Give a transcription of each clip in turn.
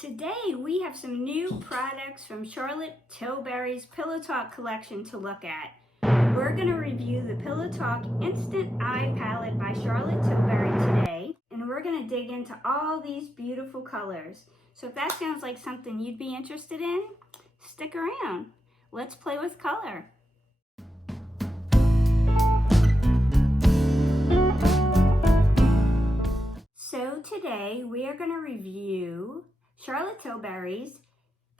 Today we have some new products from Charlotte Tilbury's Pillow Talk collection to look at. We're going to review the Pillow Talk Instant Eye Palette by Charlotte Tilbury today, and we're going to dig into all these beautiful colors. So if that sounds like something you'd be interested in, stick around. Let's play with color. So today we are going to review Charlotte Tilbury's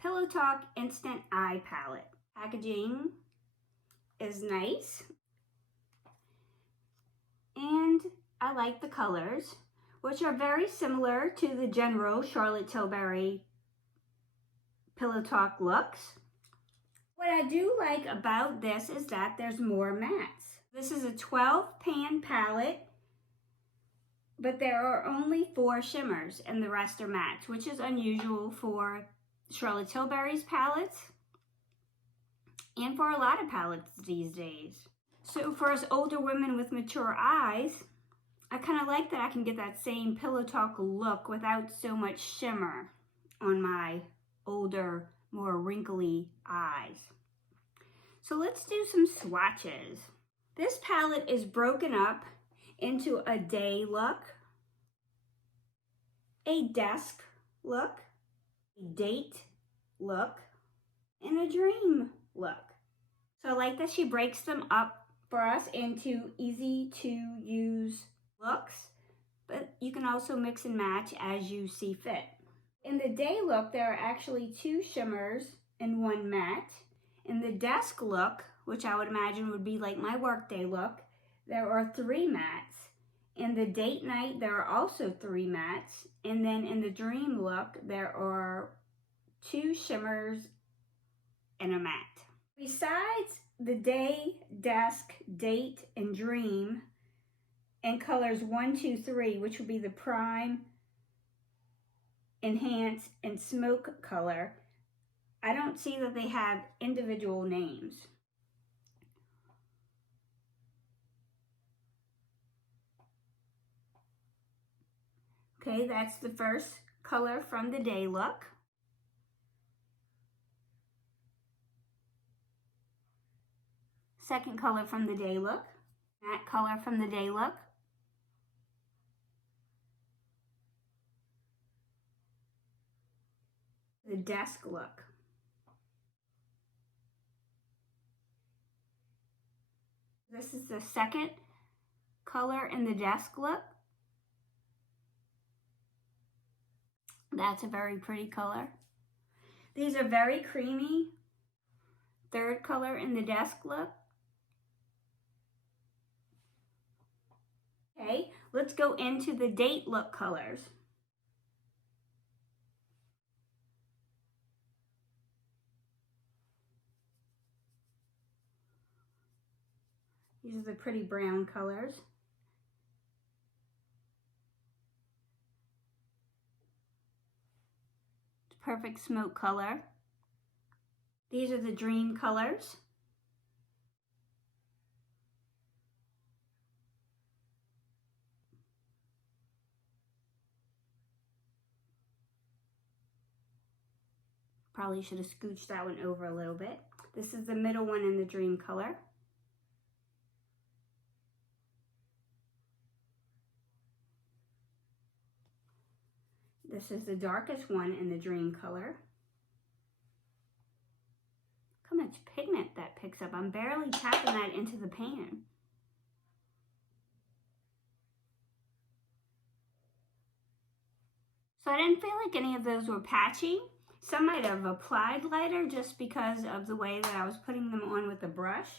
Pillow Talk Instant Eye Palette. Packaging is nice, and I like the colors, which are very similar to the general Charlotte Tilbury Pillow Talk looks. What I do like about this is that there's more mattes. This is a 12-pan palette, but there are only 4 shimmers and the rest are mattes, which is unusual for Charlotte Tilbury's palettes and for a lot of palettes these days. So for us older women with mature eyes, I kind of like that I can get that same Pillow Talk look without so much shimmer on my older, more wrinkly eyes. So let's do some swatches. This palette is broken up into a day look, a desk look, a date look, and a dream look. So I like that she breaks them up for us into easy to use looks, but you can also mix and match as you see fit. In the day look, there are actually 2 shimmers and 1 matte. In the desk look, which I would imagine would be like my workday look, there are 3 mattes. In the date night, there are also 3 mattes. And then in the dream look, there are 2 shimmers and a matte. Besides the day, desk, date, and dream, and colors 1, 2, 3, which would be the prime, enhance, and smoke color, I don't see that they have individual names. Okay, that's the first color from the day look. Second color from the day look. That color from the day look. The desk look. This is the second color in the desk look. That's a very pretty color. These are very creamy. Third color in the desk look. Okay, let's go into the date look colors. These are the pretty brown colors. Perfect smoke color. These are the dream colors. Probably should have scooched that one over a little bit. This is the middle one in the dream color. This is the darkest one in the dream color. Look how much pigment that picks up. I'm barely tapping that into the pan. So I didn't feel like any of those were patchy. Some might have applied lighter just because of the way that I was putting them on with the brush.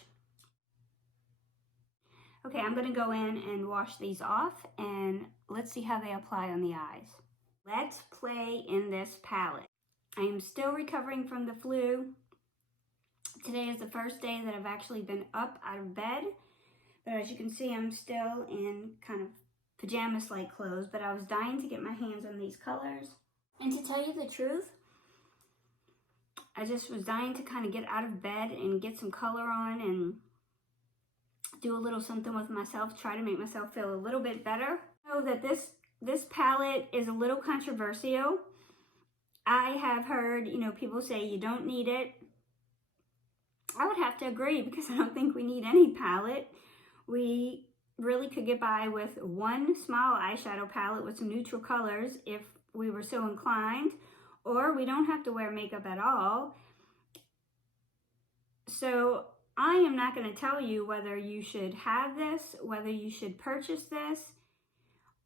Okay, I'm going to go in and wash these off, and let's see how they apply on the eyes. Let's play in this palette. I am still recovering from the flu. Today is the first day that I've actually been up out of bed, but as you can see, I'm still in kind of pajamas-like clothes, but I was dying to get my hands on these colors. And to tell you the truth, I just was dying to kind of get out of bed and get some color on and do a little something with myself, try to make myself feel a little bit better. I know that this palette is a little controversial. I have heard, you know, people say you don't need it. I would have to agree because I don't think we need any palette. We really could get by with one small eyeshadow palette with some neutral colors if we were so inclined, or we don't have to wear makeup at all. So I am not going to tell you whether you should have this, whether you should purchase this.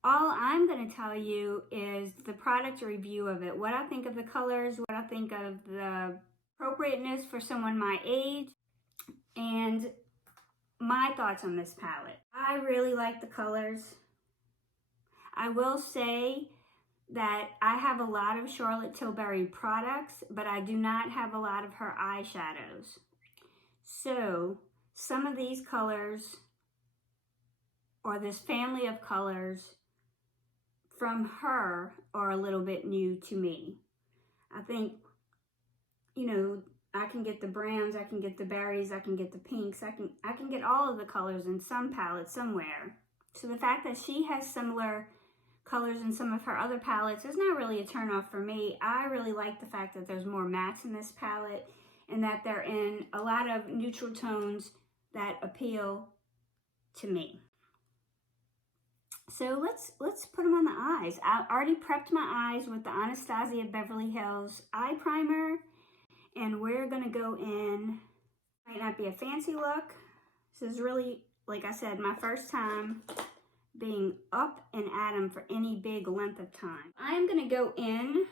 All I'm going to tell you is the product review of it, what I think of the colors, what I think of the appropriateness for someone my age, and my thoughts on this palette. I really like the colors. I will say that I have a lot of Charlotte Tilbury products, but I do not have a lot of her eyeshadows. So some of these colors, or this family of colors from her, are a little bit new to me. I think, you know, I can get the browns, I can get the berries, I can get the pinks, I can get all of the colors in some palette somewhere. So the fact that she has similar colors in some of her other palettes is not really a turnoff for me. I really like the fact that there's more mattes in this palette and that they're in a lot of neutral tones that appeal to me. So let's put them on the eyes. I already prepped my eyes with the Anastasia Beverly Hills eye primer, and we're gonna go in. Might not be a fancy look. This is really, like I said, my first time being up and at them for any big length of time. I'm gonna go in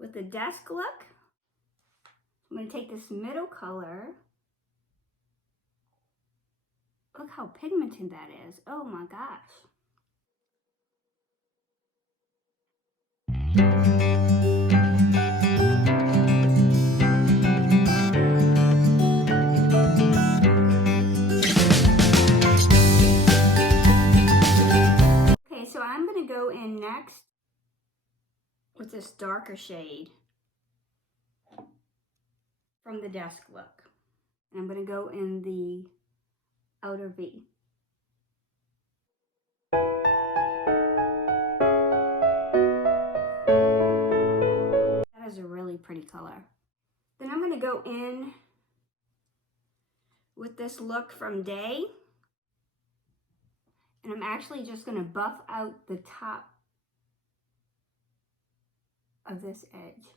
with the desk look. I'm gonna take this middle color. Look how pigmented that is. Oh my gosh. Okay, so I'm gonna go in next with this darker shade from the desk look. And I'm gonna go in the outer V. That is a really pretty color. Then I'm gonna go in with this look from Day. And I'm actually just gonna buff out the top of this edge.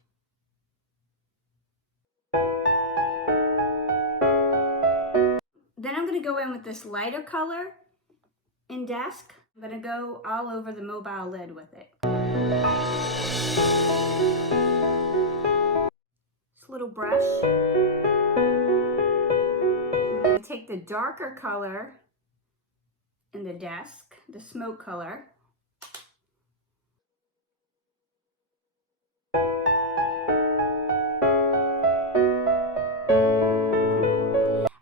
Then I'm gonna go in with this lighter color in Desk. I'm gonna go all over the mobile lid with it. This little brush. I'm gonna take the darker color in the Desk, the smoke color.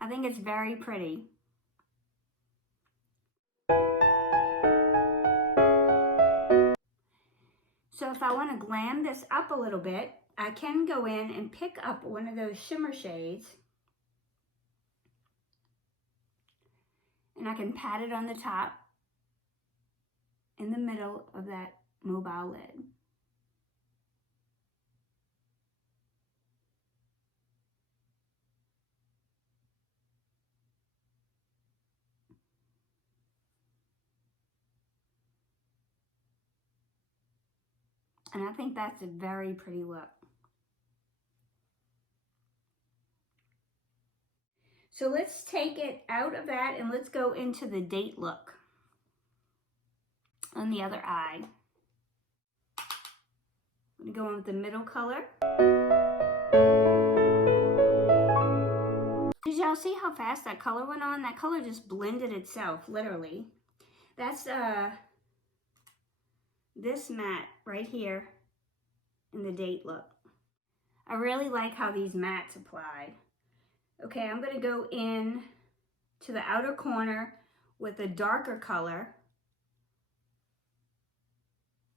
I think it's very pretty. So if I want to glam this up a little bit, I can go in and pick up one of those shimmer shades, and I can pat it on the top in the middle of that mobile lid. And I think that's a very pretty look. So let's take it out of that and let's go into the Date look on the other eye. I'm gonna go in with the middle color. Did y'all see how fast that color went on? That color just blended itself, literally. That's this matte right here in the Date look. I really like how these mattes applied. Okay, I'm gonna go in to the outer corner with a darker color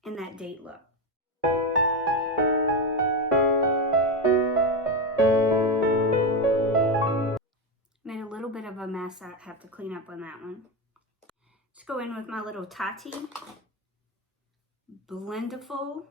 in that Date look. Made a little bit of a mess. I have to clean up on that one. Let's go in with my little Tati Blendiful.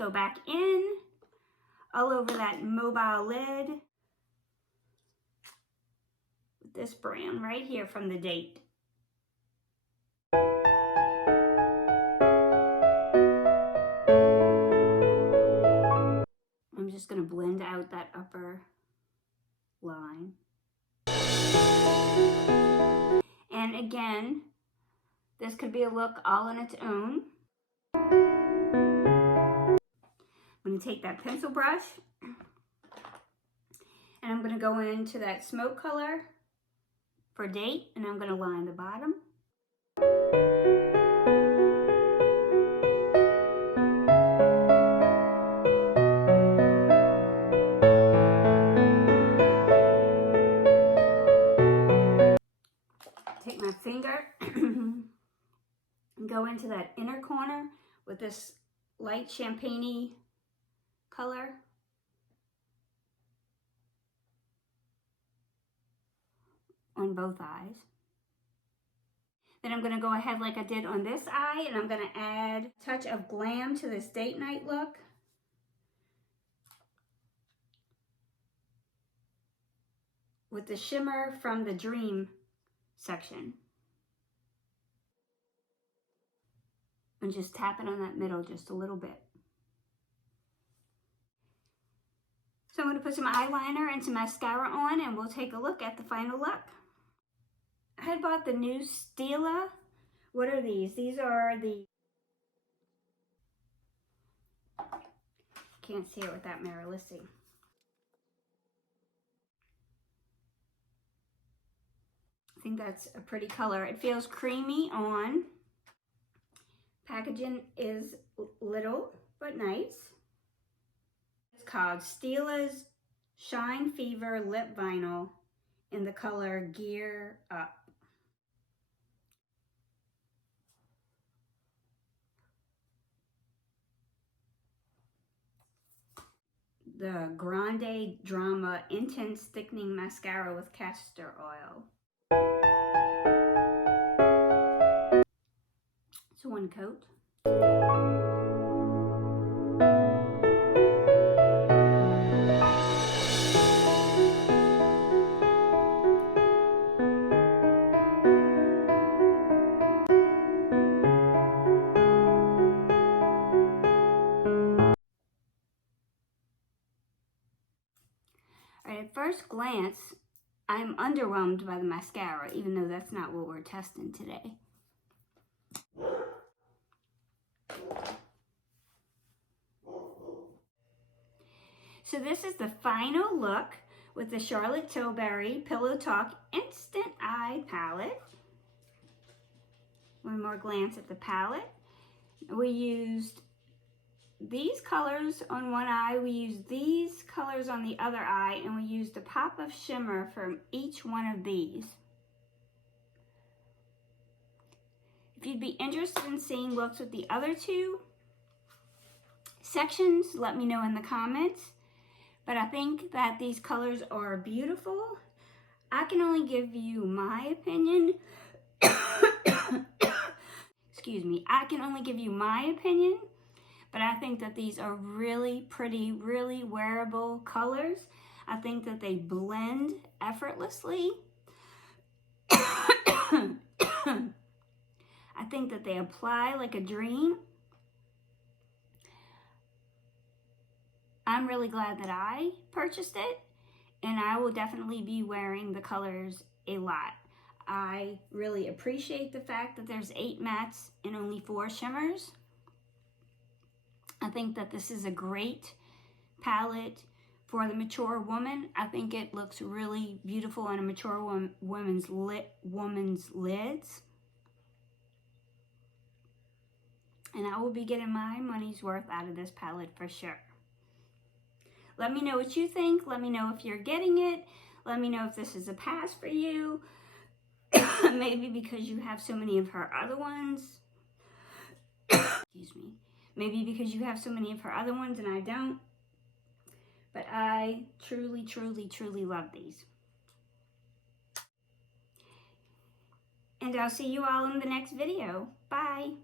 go back in all over that mobile lid with this brand right here from the date. I'm just going to blend out that upper line. And again, this could be a look all on its own. I'm going to take that pencil brush and I'm going to go into that smoke color for date, and I'm going to line the bottom. Take my finger and go into that inner corner with this light champagne-y color. On both eyes. Then I'm going to go ahead like I did on this eye, and I'm going to add a touch of glam to this date night look. With the shimmer from the Dream section. And just tap it on that middle just a little bit. So I'm going to put some eyeliner and some mascara on, and we'll take a look at the final look. I had bought the new Stila. What are these? These are the... Can't see it with that mirror. Let's see. I think that's a pretty color. It feels creamy on. Packaging is little but nice. It's called Stila's Shine Fever Lip Vinyl in the color Gear Up. The Grande Drama Intense Thickening Mascara with Castor Oil. It's one coat. At first glance, I'm underwhelmed by the mascara, even though that's not what we're testing today. So this is the final look with the Charlotte Tilbury Pillow Talk Instant Eye Palette. One more glance at the palette. We used these colors on one eye, we used these colors on the other eye, and we used a pop of shimmer from each one of these. If you'd be interested in seeing looks with the other two sections, let me know in the comments. But I think that these colors are beautiful. I can only give you my opinion. Excuse me. I can only give you my opinion. But I think that these are really pretty, really wearable colors. I think that they blend effortlessly. I think that they apply like a dream. I'm really glad that I purchased it, and I will definitely be wearing the colors a lot. I really appreciate the fact that there's 8 mattes and only 4 shimmers. I think that this is a great palette for the mature woman. I think it looks really beautiful on a mature woman's lids. And I will be getting my money's worth out of this palette for sure. Let me know what you think. Let me know if you're getting it. Let me know if this is a pass for you. Maybe because you have so many of her other ones. Excuse me. Maybe because you have so many of her other ones and I don't. But I truly, truly, truly love these. And I'll see you all in the next video. Bye.